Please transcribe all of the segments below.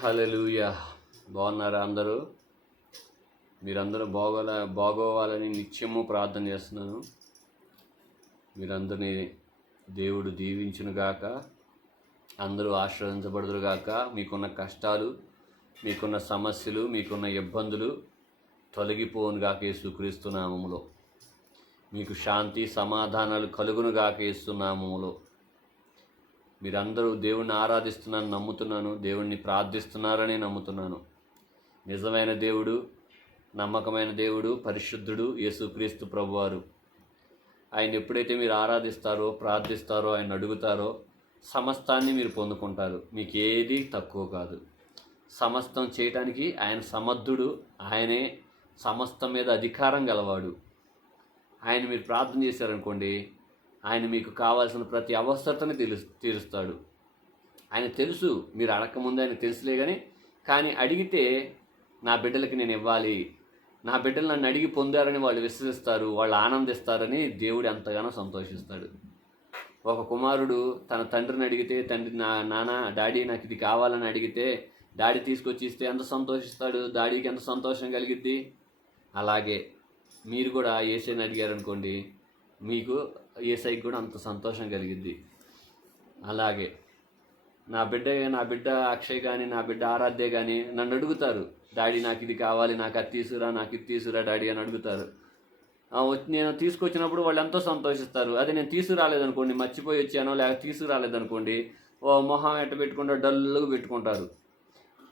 హల్లెలూయా. బాగున్నారా అందరూ? మీరందరూ బాగోవాలని నిత్యము ప్రార్థన చేస్తున్నాను. మీరందరినీ దేవుడు దీవించునుగాక, అందరూ ఆశీర్వదించబడుదురుగాక. మీకున్న కష్టాలు, మీకున్న సమస్యలు, మీకున్న ఇబ్బందులు తొలగిపోనుగాక యేసుక్రీస్తు నామములో. మీకు శాంతి సమాధానాలు కలుగునుగాక యేసు నామములో. మీరందరూ దేవుణ్ణి ఆరాధిస్తున్నారని నమ్ముతున్నాను, దేవుణ్ణి ప్రార్థిస్తున్నారని నమ్ముతున్నాను. నిజమైన దేవుడు, నమ్మకమైన దేవుడు, పరిశుద్ధుడు యేసుక్రీస్తు ప్రభువారు. ఆయన ఎప్పుడైతే మీరు ఆరాధిస్తారో, ప్రార్థిస్తారో, ఆయన అడుగుతారో సమస్తాన్ని మీరు పొందుకుంటారు. మీకు ఏది తక్కువ కాదు. సమస్తం చేయటానికి ఆయన సమర్థుడు. ఆయనే సమస్తం మీద అధికారం గలవాడు. ఆయన మీరు ప్రార్థన చేశారనుకోండి, ఆయన మీకు కావాల్సిన ప్రతి అవసరతని తీరుస్తాడు. ఆయన తెలుసు, మీరు అడగకముందు ఆయన తెలుసులే కానీ అడిగితే నా బిడ్డలకి నేను ఇవ్వాలి, నా బిడ్డలు నన్ను అడిగి పొందారని వాళ్ళు విశ్వసిస్తారు, వాళ్ళు ఆనందిస్తారని దేవుడు ఎంతగానో సంతోషిస్తాడు. ఒక కుమారుడు తన తండ్రిని అడిగితే, నాన్న డాడీ నాకు ఇది కావాలని అడిగితే డాడీ తీసుకొచ్చి ఇస్తే ఎంత సంతోషిస్తాడు, డాడీకి ఎంత సంతోషం కలిగిద్ది. అలాగే మీరు కూడా యేసయ్యని అడిగారనుకోండి, మీకు యేసయ్యకి కూడా అంత సంతోషం కలిగిద్ది. అలాగే నా బిడ్డ అక్షయ్ కానీ, నా బిడ్డ ఆరాధ్య కానీ నన్ను అడుగుతారు, డాడీ నాకు ఇది కావాలి, నాకు అది తీసుకురా, నాకు ఇది తీసుకురా డాడీ అని అడుగుతారు. నేను తీసుకొచ్చినప్పుడు వాళ్ళు ఎంతో సంతోషిస్తారు. అదే నేను తీసుకురాలేదనుకోండి, మర్చిపోయి వచ్చానో లేక తీసుకురాలేదనుకోండి, మొహం ఎట్ట పెట్టుకుంటారు, డల్లుగా పెట్టుకుంటారు.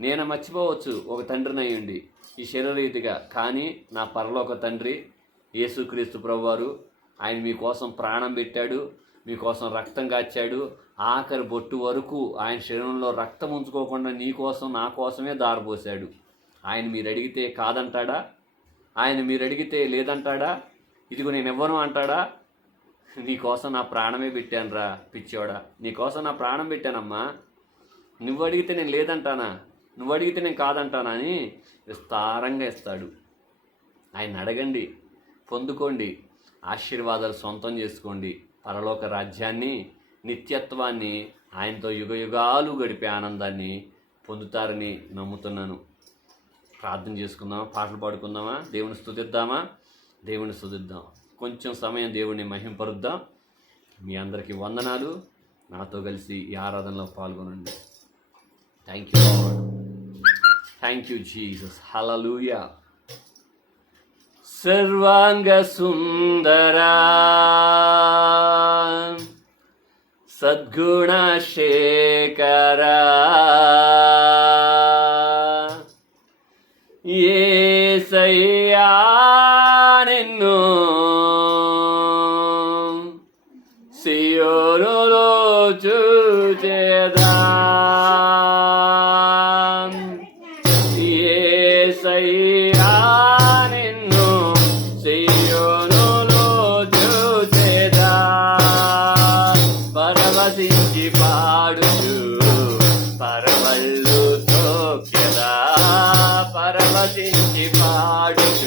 నేను మర్చిపోవచ్చు ఒక తండ్రిని అయ్యుండి ఈ శరీరరీతిగా, కానీ నా పరలోక తండ్రి యేసుక్రీస్తు ప్రభువారు ఆయన మీకోసం ప్రాణం పెట్టాడు, మీకోసం రక్తం కాచాడు. ఆఖరి బొట్టు వరకు ఆయన శరీరంలో రక్తం ఉంచుకోకుండా నీ కోసం, నా కోసమే దారపోసాడు. ఆయన మీరు అడిగితే కాదంటాడా? ఆయన మీరు అడిగితే లేదంటాడా? ఇదిగో నేను ఇవ్వను అంటాడా? నీకోసం నా ప్రాణమే పెట్టానురా పిచ్చోడా, నీకోసం నా ప్రాణం పెట్టానమ్మా. నువ్వు అడిగితే నేను లేదంటానా, నువ్వు అడిగితే నేను కాదంటానా అని విస్తారంగా ఇస్తాడు. ఆయన అడగండి, పొందుకోండి, ఆశీర్వాదాలు సొంతం చేసుకోండి. పరలోక రాజ్యాన్ని, నిత్యత్వాన్ని, ఆయనతో యుగయుగాలు గడిపే ఆనందాన్ని పొందుతారని నమ్ముతున్నాను. ప్రార్థన చేసుకుందామా, పాటలు పాడుకుందామా, దేవుని స్తుతిద్దాం. కొంచెం సమయం దేవుడిని మహింపరుద్దాం. మీ అందరికీ వందనాలు. నాతో కలిసి ఈ ఆరాధనలో పాల్గొనండి. Thank you Lord, thank you Jesus. Hallelujah. సర్వాంగ సుందరా సద్గుణ శేఖరా యేసయ్యా నిన్ను సియోనులో చూచెదా. యేసయ్యా నిన్ను సియోనులో చూచెదా. పరవశించి పాడుచు పరవళ్ళు తోక్యదా, పరవశించి పాడుచు